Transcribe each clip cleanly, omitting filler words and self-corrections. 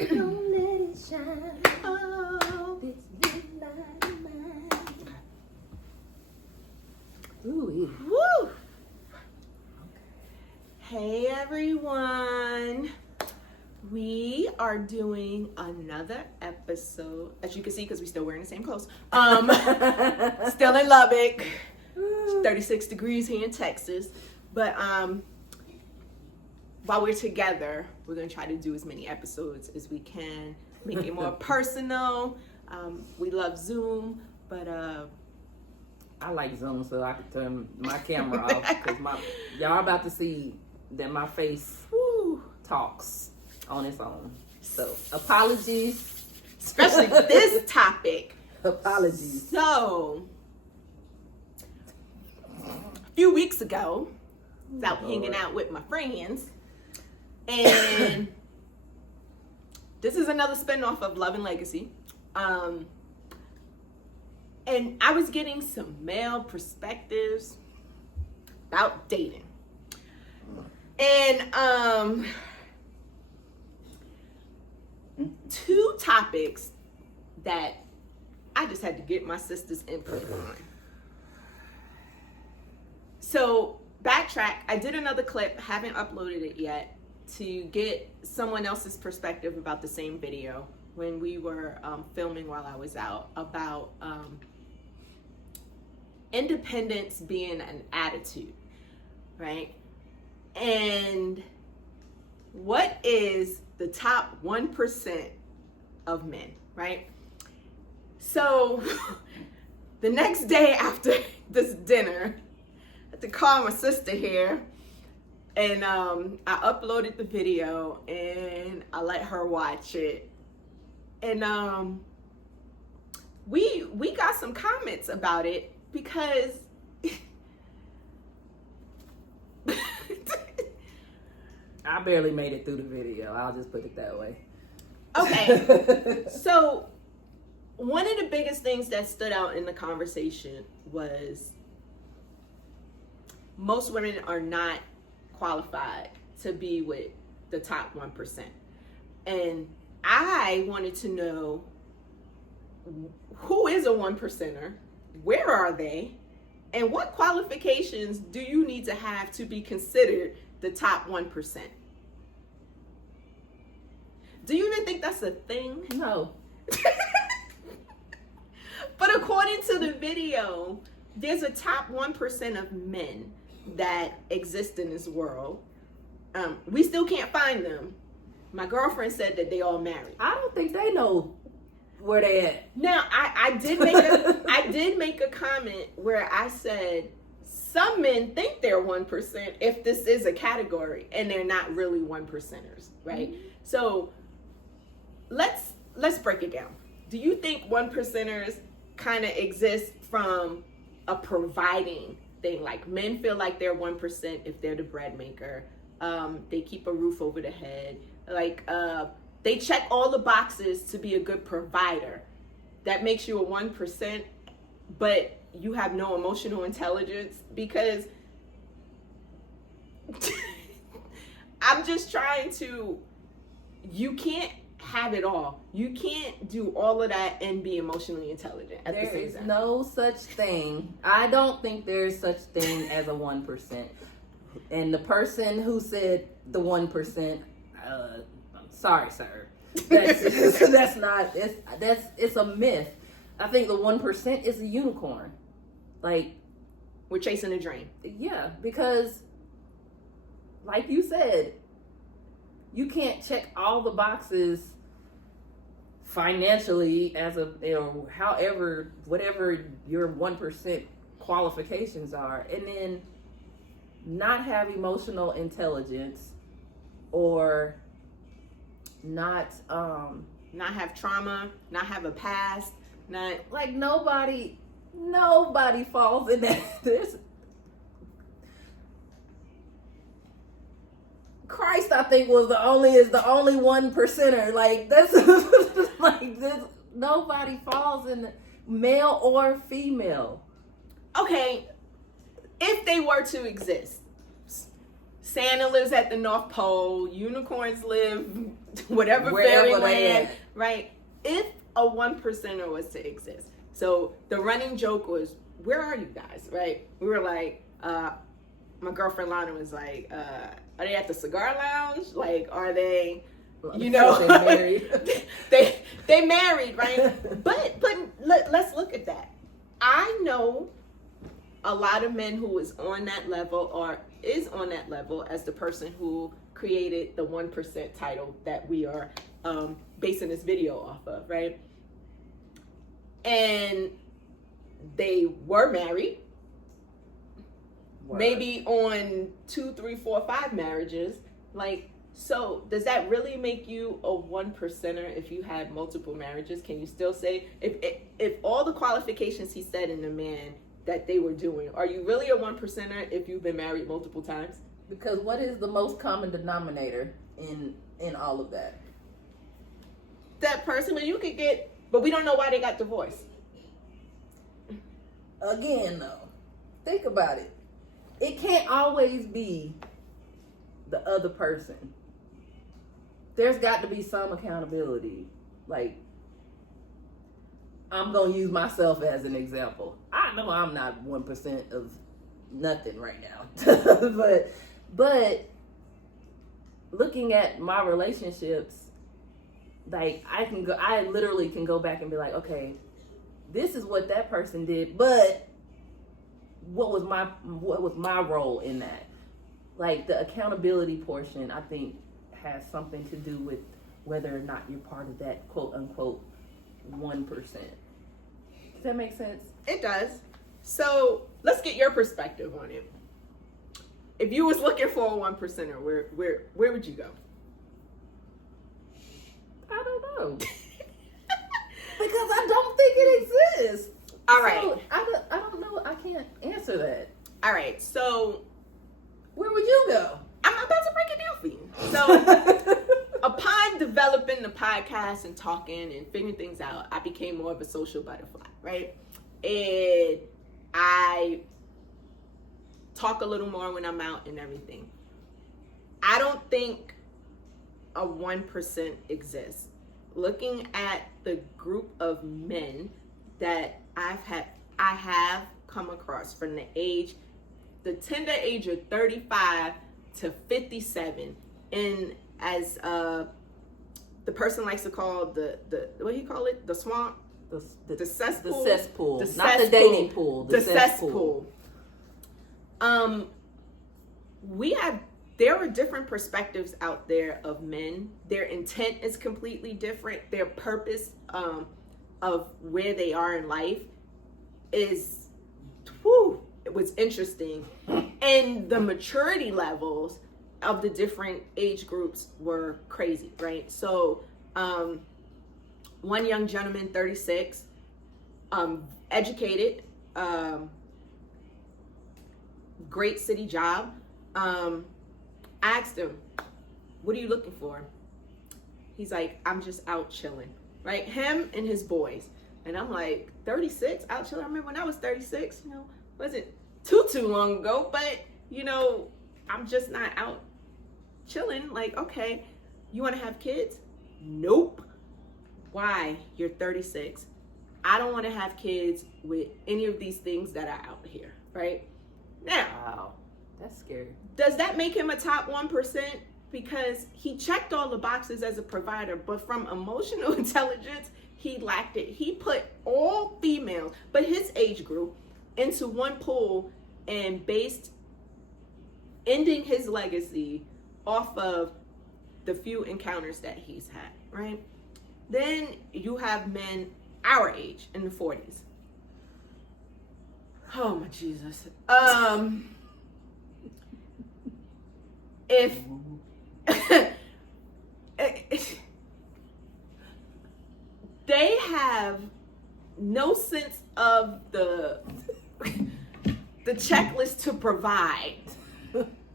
I'm gonna let it shine. Oh, this little light of mine. Ooh. Woo! Hey everyone. We are doing another episode, as you can see, because we're still wearing the same clothes. Still in Lubbock, 36 degrees here in Texas. But while we're together, we're gonna try to do as many episodes as we can, make it more personal. We love Zoom, but I like Zoom, so I can turn my camera off because y'all about to see that my face talks on its own. So apologies, especially this topic. Apologies. So a few weeks ago, I was out hanging out with my friends, and this is another spinoff of Love and Legacy. And I was getting some male perspectives about dating. And two topics that I just had to get my sister's input on. So, backtrack, I did another clip, haven't uploaded it yet, to get someone else's perspective about the same video when we were filming while I was out, about independence being an attitude, right? And what is the top 1% of men, right? So the next day after this dinner, I had to call my sister here, and I uploaded the video and I let her watch it. And we got some comments about it because I barely made it through the video. I'll just put it that way. Okay. So one of the biggest things that stood out in the conversation was most women are not qualified to be with the top 1%. And I wanted to know, who is a 1%er? Where are they? And what qualifications do you need to have to be considered the top 1%? Do you even think that's a thing? No. But according to the video, there's a top 1% of men that exist in this world. We still can't find them. My girlfriend said that they all married. I don't think they know where they at. Now, I did make a comment where I said some men think they're 1% if this is a category, and they're not really 1%ers, right? Mm-hmm. So let's break it down. Do you think 1%ers kind of exist from a providing thing? Like, men feel like they're 1% if they're the bread maker. They keep a roof over the head. Like, they check all the boxes to be a good provider. That makes you a 1%, but you have no emotional intelligence, because I'm just trying to, you can't have it all. You can't do all of that and be emotionally intelligent at the same time. There is no such thing. I don't think there's such thing as a 1%. And the person who said the 1%, I'm sorry, sir. That's not. It's a myth. I think the 1% is a unicorn. Like, we're chasing a dream. Yeah, because, like you said, you can't check all the boxes financially as a, however, whatever your 1% qualifications are, and then not have emotional intelligence, or not have trauma, not have a past, not like nobody falls in that. Christ, I think, is the only 1%er. Like, that's like this. Nobody falls in the, male or female. Okay, if they were to exist, Santa lives at the North Pole, unicorns live wherever Wherever fairyland, they right? If a 1%er was to exist. So the running joke was, where are you guys, right? We were like, my girlfriend Lana was like, are they at the cigar lounge? Like, are they, you know, they married. they married, right? But let's look at that. I know a lot of men who is on that level or is on that level as the person who created the 1% title that we are basing this video off of, right? And they were married, maybe on 2, 3, 4, 5 marriages. Like, so does that really make you a 1%er if you had multiple marriages? Can you still say, if all the qualifications he said in the man that they were doing, are you really a 1%er if you've been married multiple times? Because what is the most common denominator in all of that? That person, you could get, but we don't know why they got divorced. Again, though, think about it. It can't always be the other person. There's got to be some accountability. Like, I'm going to use myself as an example. I know I'm not 1% of nothing right now. but looking at my relationships, like, I literally can go back and be like, okay, this is what that person did, but what was my role in that? Like, the accountability portion, I think, has something to do with whether or not you're part of that quote unquote 1%. Does that make sense? It does. So let's get your perspective on it. If you was looking for a 1%er, where would you go? I don't know. Because I don't think it exists. All right. So I don't know. I can't answer that. All right. So where would you go? I'm about to break it down for you. So upon developing the podcast and talking and figuring things out, I became more of a social butterfly, right? And I talk a little more when I'm out and everything. I don't think a 1% exists. Looking at the group of men that I have come across from the tender age of 35 to 57, and as the person likes to call the what do you call it? The swamp, the cesspool, the cesspool, not the dating pool, the cesspool. There are different perspectives out there of men. Their intent is completely different. Their purpose of where they are in life is, it was interesting. And the maturity levels of the different age groups were crazy, right? So one young gentleman, 36, educated, great city job. Asked him, what are you looking for? He's like, I'm just out chilling, right? Him and his boys. And I'm like, 36, out chilling? I remember when I was 36, wasn't too long ago, but, I'm just not out chilling. Like, okay, you want to have kids? Nope. Why? You're 36. I don't want to have kids with any of these things that are out here, right? Now, wow, that's scary. Does that make him a top 1%? Because he checked all the boxes as a provider, but from emotional intelligence, he lacked it. He put all females, but his age group, into one pool and based ending his legacy off of the few encounters that he's had, right? Then you have men our age in the 40s. Oh my Jesus. If they have no sense of the checklist to provide,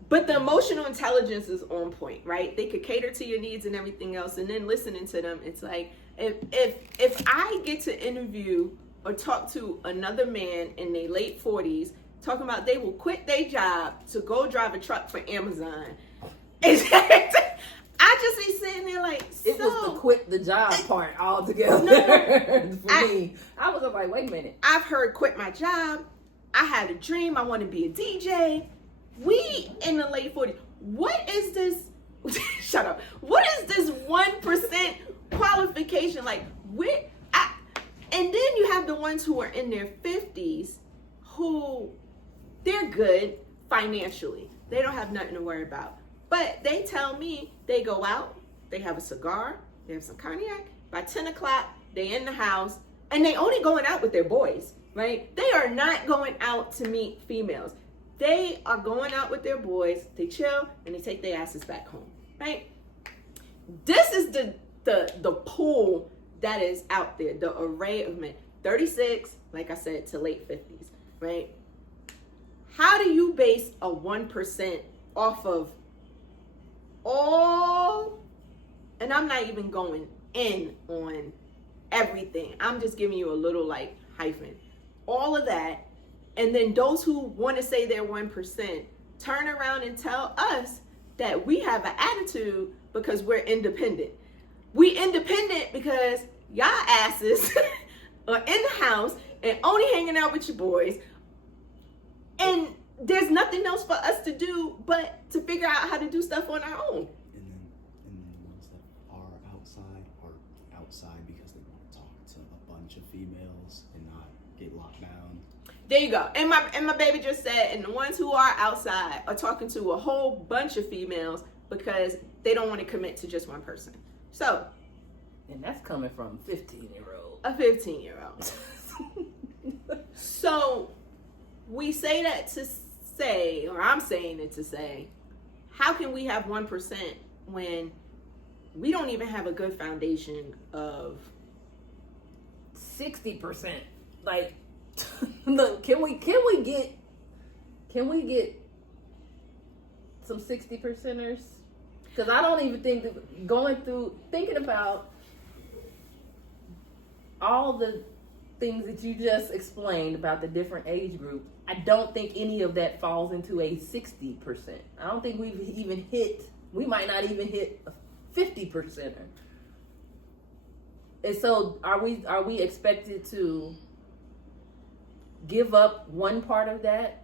but the emotional intelligence is on point, right? They could cater to your needs and everything else, and then listening to them, it's like, if I get to interview or talk to another man in their late 40s talking about they will quit their job to go drive a truck for Amazon. I just be sitting there like, it was the quit the job part altogether. For me, I was like, wait a minute. I've heard quit my job. I had a dream. I want to be a DJ. We in the late 40s. What is this? Shut up. What is this 1% qualification? Like, and then you have the ones who are in their 50s who they're good financially. They don't have nothing to worry about. But they tell me they go out, they have a cigar, they have some cognac. By 10 o'clock, they in the house, and they only going out with their boys, right? They are not going out to meet females. They are going out with their boys, they chill, and they take their asses back home, right? This is the pool that is out there, the array of men. 36, like I said, to late 50s, right? How do you base a 1% off of all, and I'm not even going in on everything. I'm just giving you a little like hyphen. All of that, and then those who want to say they're 1% turn around and tell us that we have an attitude because we're independent. We independent because y'all asses are in the house and only hanging out with your boys, and there's nothing else for us to do but to figure out how to do stuff on our own. And then ones that are outside because they want to talk to a bunch of females and not get locked down. There you go. And my baby just said, and the ones who are outside are talking to a whole bunch of females because they don't want to commit to just one person. So, and that's coming from a 15-year-old. A 15-year-old. So, we say that to say, or I'm saying it to say, how can we have 1% when we don't even have a good foundation of 60%? Like, look, can we get some 60%ers? Because I don't even think that thinking about all the things that you just explained about the different age groups, I don't think any of that falls into a 60%. I don't think we might not even hit a 50%er. And so are we expected to give up one part of that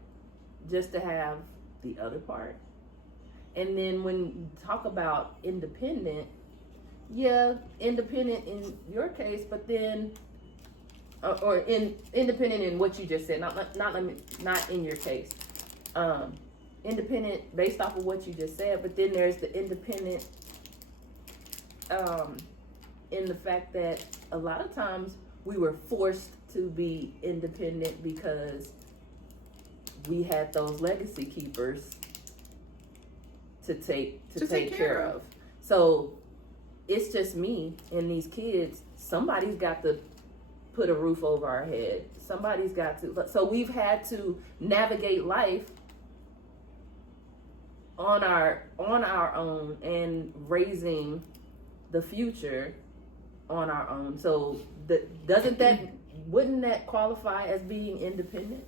just to have the other part? And then when you talk about independent, yeah, independent in your case, but then independent in what you just said, not in your case. Independent based off of what you just said, but then there's the independent in the fact that a lot of times we were forced to be independent because we had those legacy keepers to take care of. So it's just me and these kids. Somebody's got to put a roof over our head. Somebody's got to. So we've had to navigate life on our own and raising the future on our own. So wouldn't that qualify as being independent?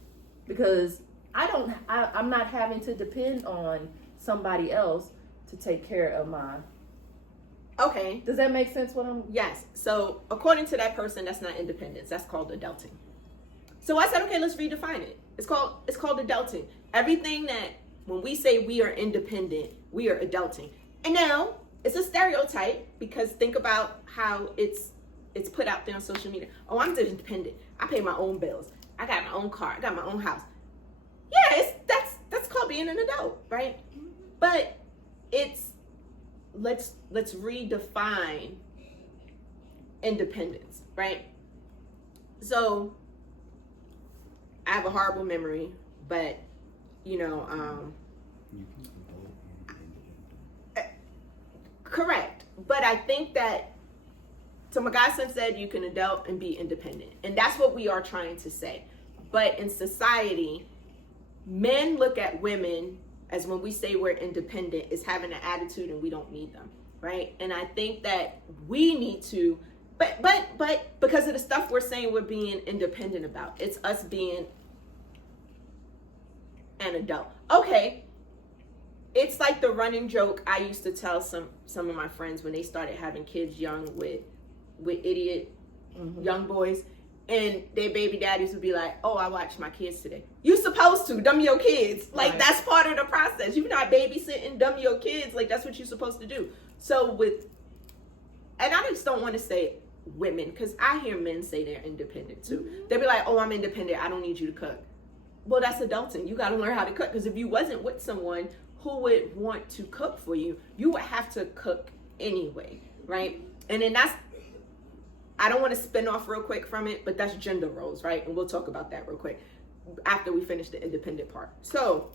Because I'm not having to depend on somebody else to take care of my. Okay. Does that make sense? Yes. So according to that person, that's not independence. That's called adulting. So I said, okay, let's redefine it. It's called adulting. Everything that when we say we are independent, we are adulting. And now it's a stereotype because think about how it's put out there on social media. Oh, I'm independent. I pay my own bills. I got my own car. I got my own house. Yeah, that's called being an adult, right? But let's redefine independence, right? So I have a horrible memory, but You can adult and independent. Correct. But I think that, so my godson said you can adult and be independent. And that's what we are trying to say. But in society, men look at women as when we say we're independent is having an attitude and we don't need them, right? And I think that we need to, but because of the stuff we're saying we're being independent about, it's us being an adult. Okay. It's like the running joke I used to tell some of my friends when they started having kids young with idiot young boys, and their baby daddies would be like, "Oh, I watched my kids today." You supposed to dumb your kids. Like, right. That's part of the process. You're not babysitting, dumb your kids. Like, that's what you're supposed to do. So and I just don't want to say women, because I hear men say they're independent too. They'll be like, "Oh, I'm independent. I don't need you to cook." Well, that's adulting. You got to learn how to cook, because if you wasn't with someone who would want to cook for you, you would have to cook anyway, right? And then I don't want to spin off real quick from it, but that's gender roles, right? And we'll talk about that real quick after we finish the independent part. So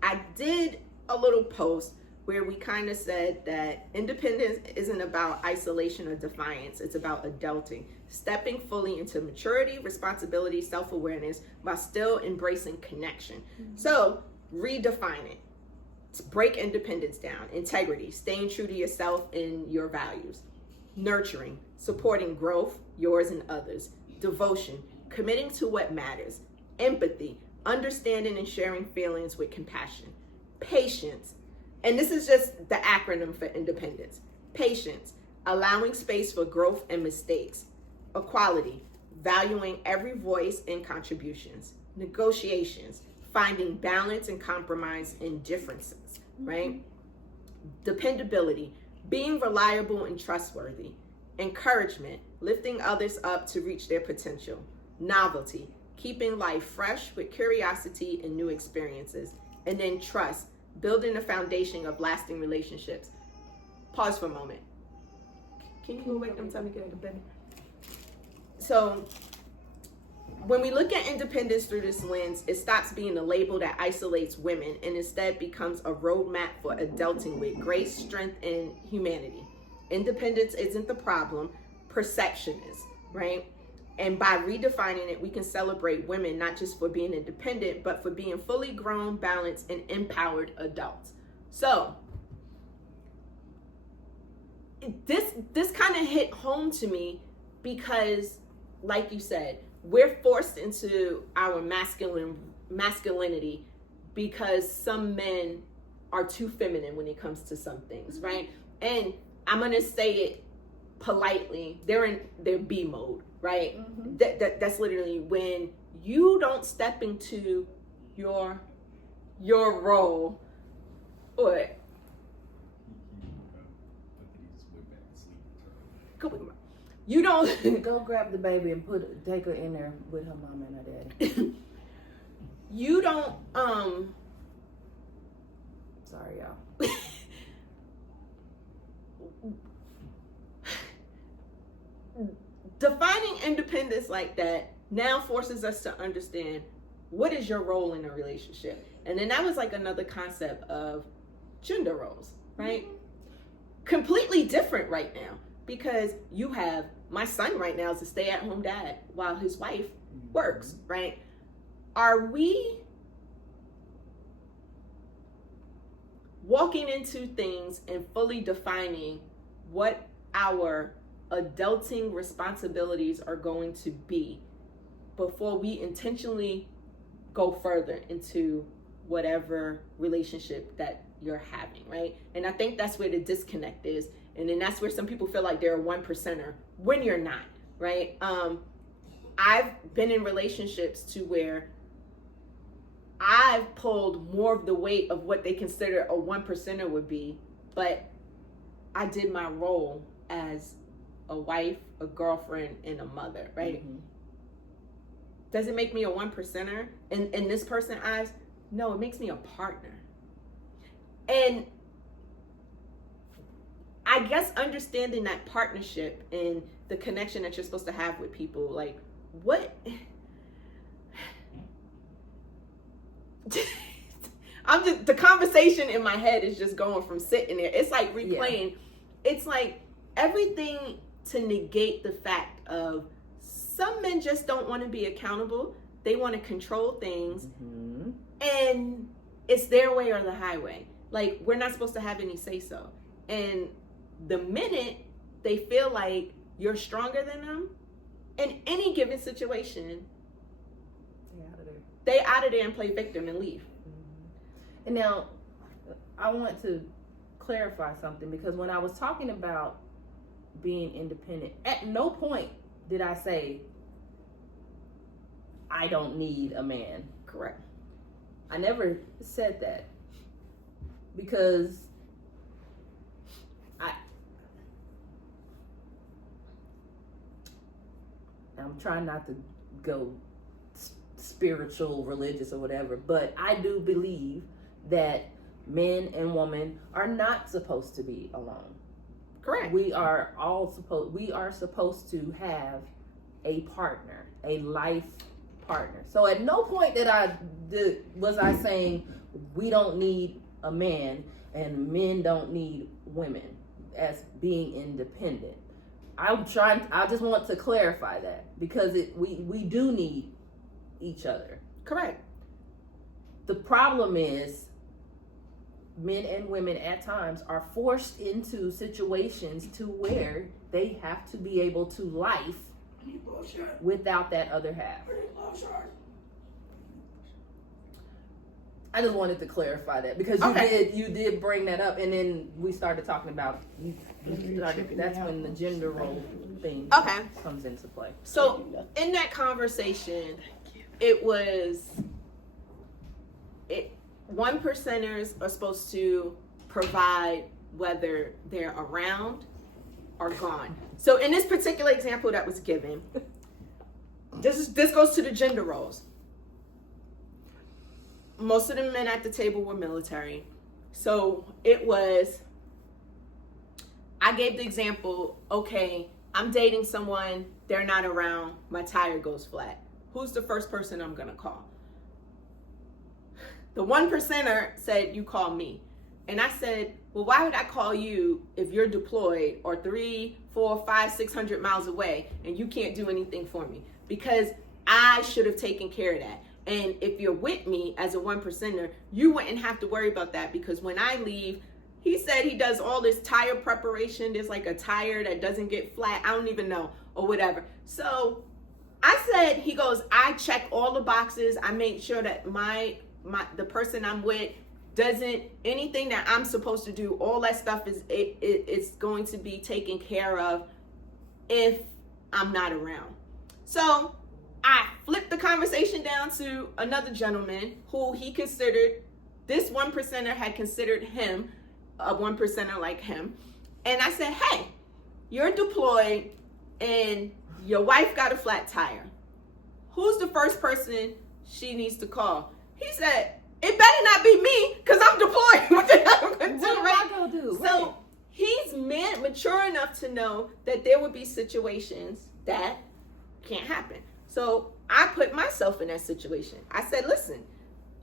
I did a little post where we kind of said that independence isn't about isolation or defiance. It's about adulting, stepping fully into maturity, responsibility, self-awareness, while still embracing connection. So redefine it. Break independence down. Integrity, staying true to yourself and your values. Nurturing, supporting growth, yours and others. Devotion, committing to what matters. Empathy, understanding and sharing feelings with compassion. Patience, and this is just the acronym for independence. Patience, allowing space for growth and mistakes. Equality, valuing every voice and contributions. Negotiations, finding balance and compromise in differences, right? Dependability, being reliable and trustworthy. Encouragement, lifting others up to reach their potential. Novelty, keeping life fresh with curiosity and new experiences. And then trust, building a foundation of lasting relationships. Pause for a moment. Can you go away? I'm trying to get to bed. So, when we look at independence through this lens, it stops being a label that isolates women and instead becomes a roadmap for adulting with grace, strength, and humanity. Independence isn't the problem, perception is, right? And by redefining it, we can celebrate women not just for being independent, but for being fully grown, balanced, and empowered adults. So, this kind of hit home to me because, like you said, we're forced into our masculinity because some men are too feminine when it comes to some things, right? And I'm gonna say it politely, they're in their B mode, right? That's literally when you don't step into your role, or you don't Go grab the baby and take her in there with her mama and her daddy. you don't Sorry, y'all. Defining independence like that now forces us to understand what is your role in a relationship. And then that was like another concept of gender roles, right? Completely different right now, because you have my son right now is a stay-at-home dad while his wife works, right? Are we walking into things and fully defining what our adulting responsibilities are going to be before we intentionally go further into whatever relationship that you're having, right? And I think that's where the disconnect is. And then that's where some people feel like they're a 1%er when you're not, right? I've been in relationships to where I've pulled more of the weight of what they consider a 1%er would be, but I did my role as a wife, a girlfriend, and a mother, right? Does it make me a 1%er in this person's eyes? No, it makes me a partner. And I guess understanding that partnership and the connection that you're supposed to have with people, like what? The conversation in my head is just going from sitting there. It's like replaying. Yeah. It's like everything to negate the fact of some men just don't want to be accountable. They want to control things. And it's their way or the highway. Like, we're not supposed to have any say-so. And the minute they feel like you're stronger than them, in any given situation, they out of there and play victim and leave. And now, I want to clarify something, because when I was talking about being independent, at no point did I say I don't need a man. Correct. I never said that, because I'm trying not to go spiritual, religious, or whatever, but I do believe that men and women are not supposed to be alone. Correct. We are supposed to have a partner, a life partner. So at no point was I saying we don't need a man and men don't need women as being independent. I just want to clarify that, because we do need each other. Correct. The problem is men and women at times are forced into situations to where they have to be able to life without that other half. I just wanted to clarify that, because you did bring that up, and then we started talking about that's when the gender role thing comes into play. So in that conversation, one percenters are supposed to provide whether they're around or gone. So in this particular example that was given, this goes to the gender roles. Most of the men at the table were military. So I gave the example, okay, I'm dating someone, they're not around, my tire goes flat. Who's the first person I'm gonna call? The 1%er said, you call me. And I said, well, why would I call you if you're deployed or 300, 400, 500, 600 miles away and you can't do anything for me? Because I should have taken care of that. And if you're with me as a 1%er, you wouldn't have to worry about that, because when I leave, he said he does all this tire preparation. There's like a tire that doesn't get flat. I don't even know, or whatever. So I said, he goes, I check all the boxes. I make sure that the person I'm with doesn't, anything that I'm supposed to do, all that stuff it's going to be taken care of if I'm not around. So I flipped the conversation down to another gentleman who he considered, this 1%er had considered him a 1%er like him. And I said, hey, you're deployed and your wife got a flat tire. Who's the first person she needs to call? He said, it better not be me, because I'm deployed. What the hell am I going to do, right? What am I going to do? So Right. he's mature enough to know that there would be situations that can't happen. So I put myself in that situation. I said, listen,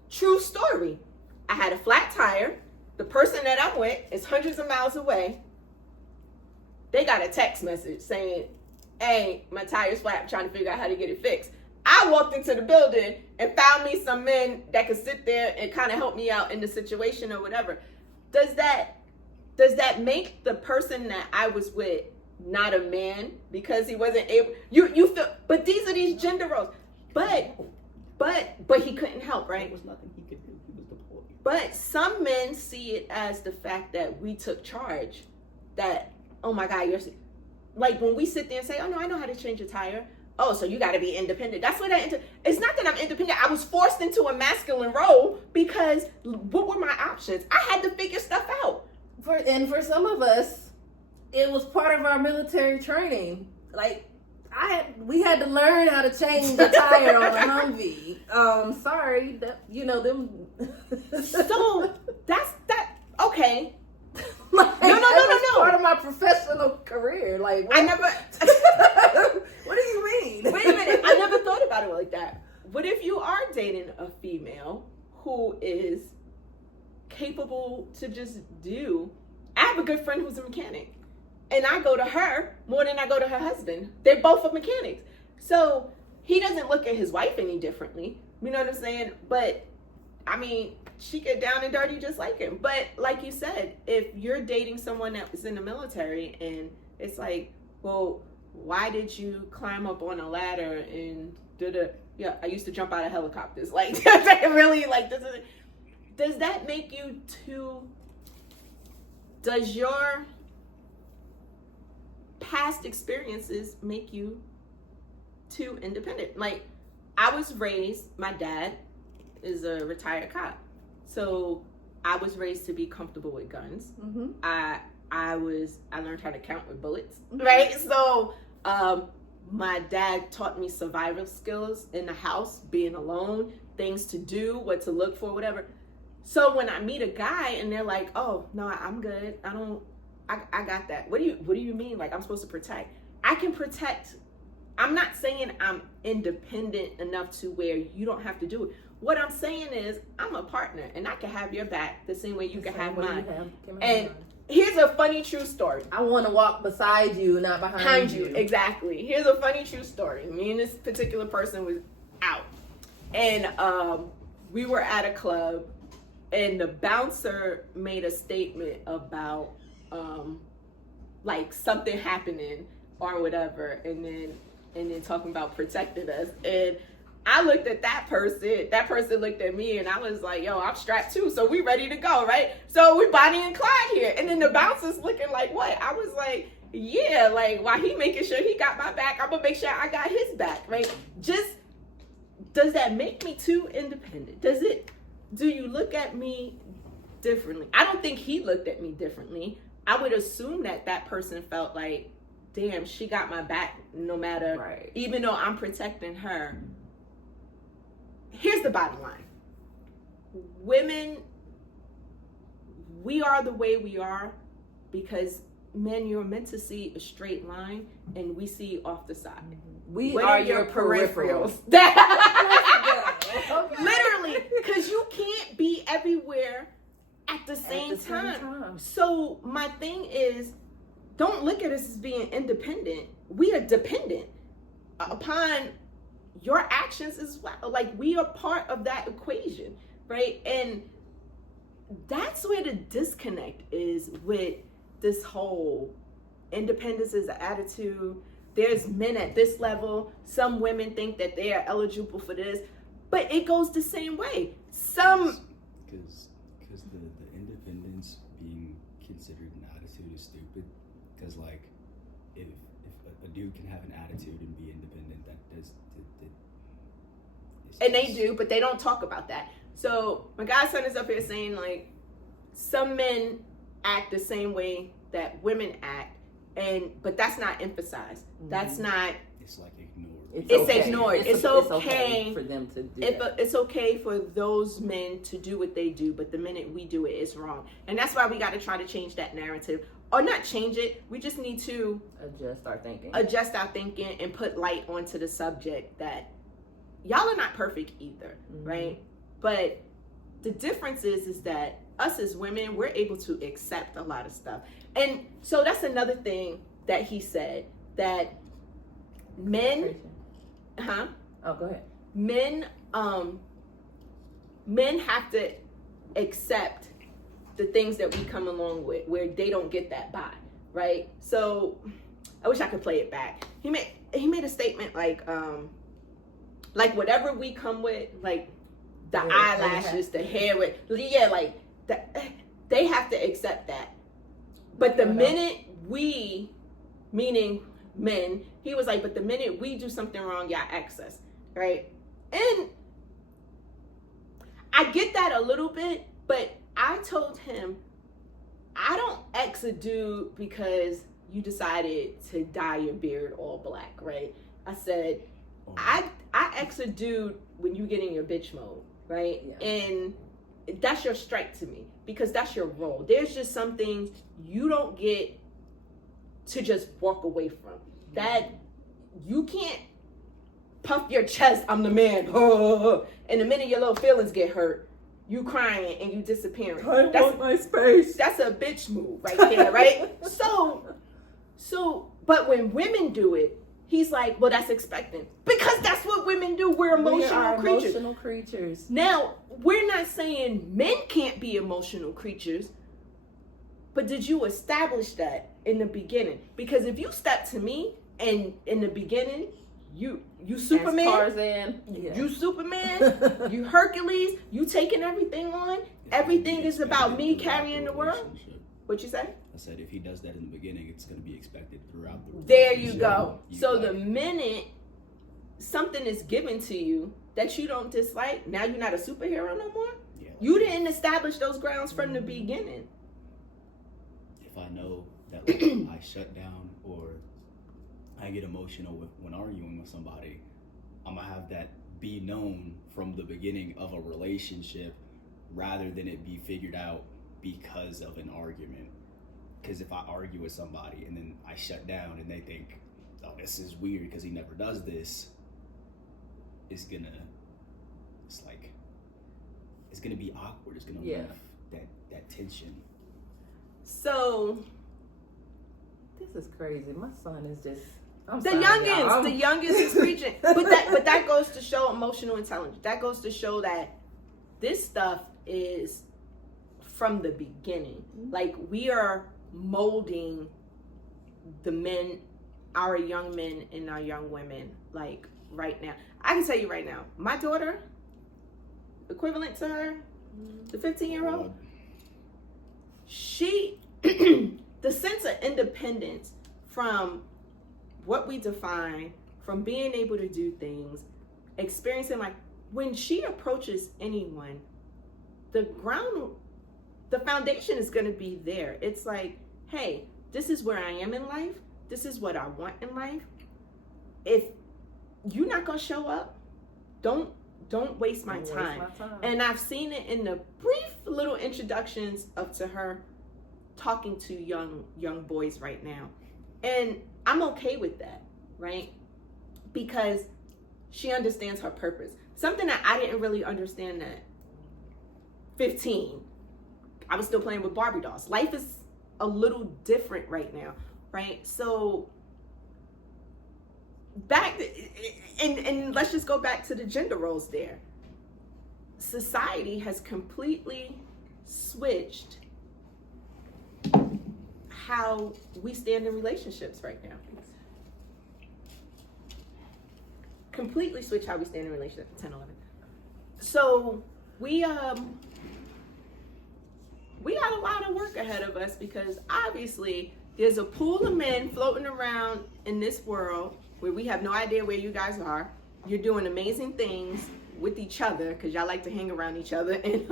true story. I had a flat tire. The person that I'm with is hundreds of miles away. They got a text message saying, hey, my tire's flat, I'm trying to figure out how to get it fixed. I walked into the building and found me some men that could sit there and kind of help me out in the situation or whatever. Does that make the person that I was with not a man because he wasn't able? You feel, but these are these gender roles. But he couldn't help, right? There was nothing he could do. He was deployed. But some men see it as the fact that we took charge. That, oh my God, you're like when we sit there and say, oh no, I know how to change a tire. Oh, so you got to be independent. That's what it's not that I'm independent. I was forced into a masculine role because what were my options? I had to figure stuff out. For some of us, it was part of our military training. Like we had to learn how to change the tire on a Humvee. Sorry, them. So that's that. Okay. Like, No. Part of my professional career. Like I never. What do you mean? Wait a minute. I never thought about it like that. What if you are dating a female who is capable to just do? I have a good friend who's a mechanic, and I go to her more than I go to her husband. They're both are mechanics, so he doesn't look at his wife any differently. You know what I'm saying? But I mean, she get down and dirty just like him. But like you said, if you're dating someone that was in the military and it's like, well, why did you climb up on a ladder and I used to jump out of helicopters. Like, really, like, this is, does that make you too, does your past experiences make you too independent? Like, I was raised, my dad is a retired cop. So I was raised to be comfortable with guns. Mm-hmm. I learned how to count with bullets, right? So my dad taught me survival skills in the house, being alone, things to do, what to look for, whatever. So when I meet a guy and they're like, "Oh, no, I'm good. I got that." What do you mean? Like, I'm supposed to protect? I can protect. I'm not saying I'm independent enough to where you don't have to do it. What I'm saying is I'm a partner and I can have your back the same way you can have mine. And here's a funny true story. I want to walk beside you, not behind you. Exactly. Here's a funny true story. Me and this particular person was out, and we were at a club, and the bouncer made a statement about like something happening or whatever, and then talking about protecting us. And I looked at that person looked at me, and I was like, yo, I'm strapped too, so we ready to go, right? So we Bonnie and Clyde here. And then the bouncer's looking like, what? I was like, yeah, like, while he making sure he got my back, I'm gonna make sure I got his back, right? Just, does that make me too independent? Do you look at me differently? I don't think he looked at me differently. I would assume that person felt like, damn, she got my back no matter, right, even though I'm protecting her. Here's the bottom line. Women, we are the way we are because men, you're meant to see a straight line and we see off the side. We what are your peripherals. Literally, because you can't be everywhere at the same time. So my thing is, don't look at us as being independent. We are dependent upon your actions as well. Like, we are part of that equation, right? And that's where the disconnect is with this whole independence is an attitude. There's men at this level. Some women think that they are eligible for this, but it goes the same way. Some because the independence being considered an attitude is stupid. Because like, if a dude can have an attitude and be independent, and they do, but they don't talk about that. So my godson is up here saying, like, some men act the same way that women act, but that's not emphasized. Mm-hmm. That's not. It's like ignored. It's ignored. It's okay for them to do that. It's okay for those men to do what they do, but the minute we do it, it's wrong. And that's why we got to try to change that narrative. Or not change it. We just need to adjust our thinking and put light onto the subject that y'all are not perfect either, mm-hmm, right? But the difference is that us as women, we're able to accept a lot of stuff. And so that's another thing that he said, that men, Oh, go ahead. Men have to accept the things that we come along with, where they don't get that by, right? So I wish I could play it back. He made a statement like whatever we come with, like the eyelashes, the hair, like they have to accept that. But the minute we, meaning men, he was like, but the minute we do something wrong, y'all X us, right? And I get that a little bit, but I told him, I don't X a dude because you decided to dye your beard all black, right? I said, I X a dude when you get in your bitch mode, right? Yeah. And that's your strike to me, because that's your role. There's just some things you don't get to just walk away from. That you can't puff your chest, I'm the man, and the minute your little feelings get hurt, you crying and you disappearing. I want my space. That's a bitch move right there, right? So, but when women do it, he's like, well, that's expected. Because that's what women do. We're emotional creatures. Now, we're not saying men can't be emotional creatures, but did you establish that in the beginning? Because if you step to me and in the beginning, you Superman, Tarzan. you Superman, you Hercules, you taking everything on. Everything is about me carrying the world. What you say? I said if he does that in the beginning, it's going to be expected throughout the There you go. So the minute something is given to you that you don't dislike, now you're not a superhero no more. Yeah. You didn't establish those grounds from the beginning. If I know that like, I shut down or I get emotional when arguing with somebody, I'm gonna have that be known from the beginning of a relationship rather than it be figured out because of an argument. Because if I argue with somebody and then I shut down and they think, oh, this is weird because he never does this, it's gonna be awkward. It's gonna leave that tension. So this is crazy. My son is just the youngest is preaching. But that goes to show emotional intelligence. That goes to show that this stuff is from the beginning. Like, we are molding the men, our young men and our young women, like right now. I can tell you right now, my daughter, equivalent to her, the 15-year-old, she, the sense of independence from what we define, from being able to do things, experiencing, like, when she approaches anyone, the foundation is going to be there. It's like, hey, this is where I am in life. This is what I want in life. If you're not going to show up, don't waste my time. And I've seen it in the brief little introductions to her talking to young boys right now. And I'm okay with that, right? Because she understands her purpose. Something that I didn't really understand at 15. I was still playing with Barbie dolls. Life is a little different right now, right? So and let's just go back to the gender roles there. Society has completely switched how we stand in relationships right now. Completely switch how we stand in relationships. 10, 11. So we got a lot of work ahead of us, because obviously there's a pool of men floating around in this world where we have no idea where you guys are. You're doing amazing things with each other because y'all like to hang around each other and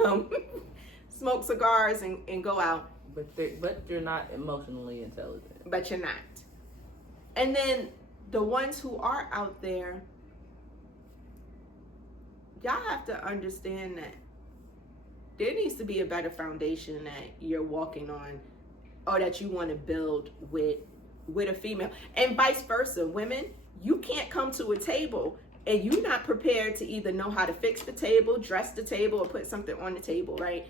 smoke cigars and go out. But you're not emotionally intelligent. But you're not. And then the ones who are out there, y'all have to understand that there needs to be a better foundation that you're walking on, or that you want to build with a female, and vice versa. Women, you can't come to a table and you're not prepared to either know how to fix the table, dress the table, or put something on the table, right?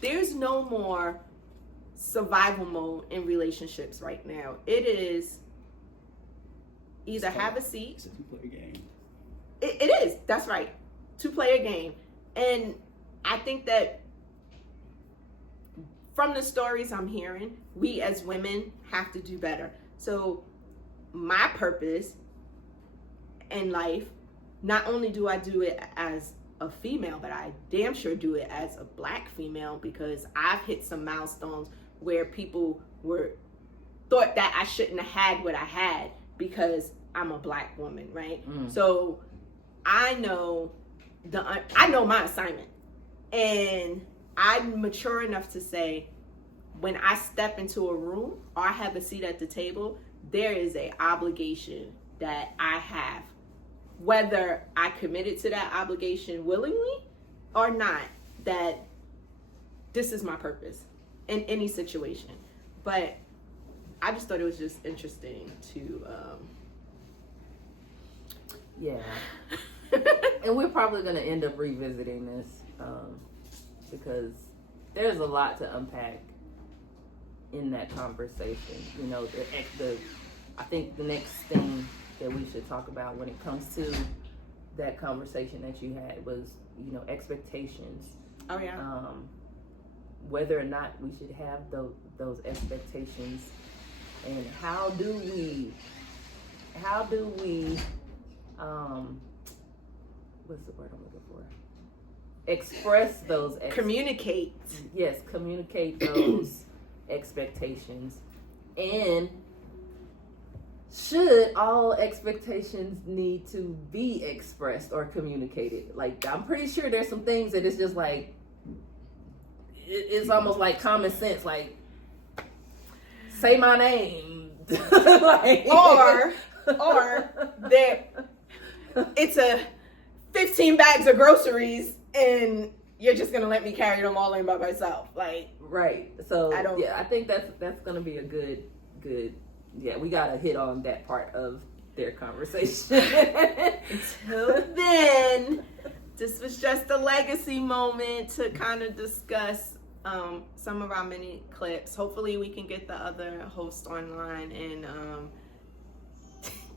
There's no more survival mode in relationships right now. It is either have a seat. It's a two-player game. It is. That's right. Two-player game. And I think that from the stories I'm hearing, we as women have to do better. So my purpose in life, not only do I do it as a female, but I damn sure do it as a Black female, because I've hit some milestones where people thought that I shouldn't have had what I had because I'm a Black woman, right? So I know my assignment. And I'm mature enough to say, when I step into a room or I have a seat at the table, there is an obligation that I have, whether I committed to that obligation willingly or not, that this is my purpose in any situation. But I just thought it was just interesting to yeah. And we're probably going to end up revisiting this because there's a lot to unpack in that conversation. You know, I think the next thing that we should talk about when it comes to that conversation that you had was, you know, expectations. Oh yeah. Whether or not we should have those expectations, and how do we what's the word I'm looking for? Express those Communicate. Yes, communicate those expectations. And should all expectations need to be expressed or communicated? Like, I'm pretty sure there's some things that it's just like, it's almost like common sense, like, say my name. Like, or that it's a 15 bags of groceries and you're just gonna let me carry them all in by myself. Like, right. So I I think that's gonna be a good yeah, we gotta hit on that part of their conversation. Until then, this was just a legacy moment to kind of discuss some of our mini clips. Hopefully we can get the other hosts online and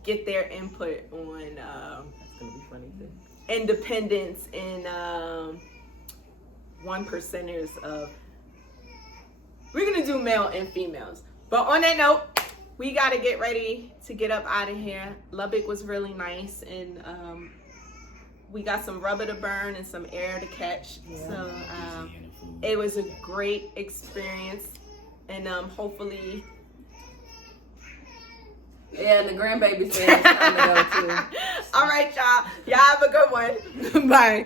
get their input on That's gonna be funny too. independence and one percenters of, we're gonna do male and females. But on that note, we gotta get ready to get up out of here. Lubbock was really nice, and we got some rubber to burn and some air to catch. Yeah. So it was a great experience, and hopefully. Yeah, and the grandbaby said it's time to go too. All right, y'all. Y'all have a good one. Bye.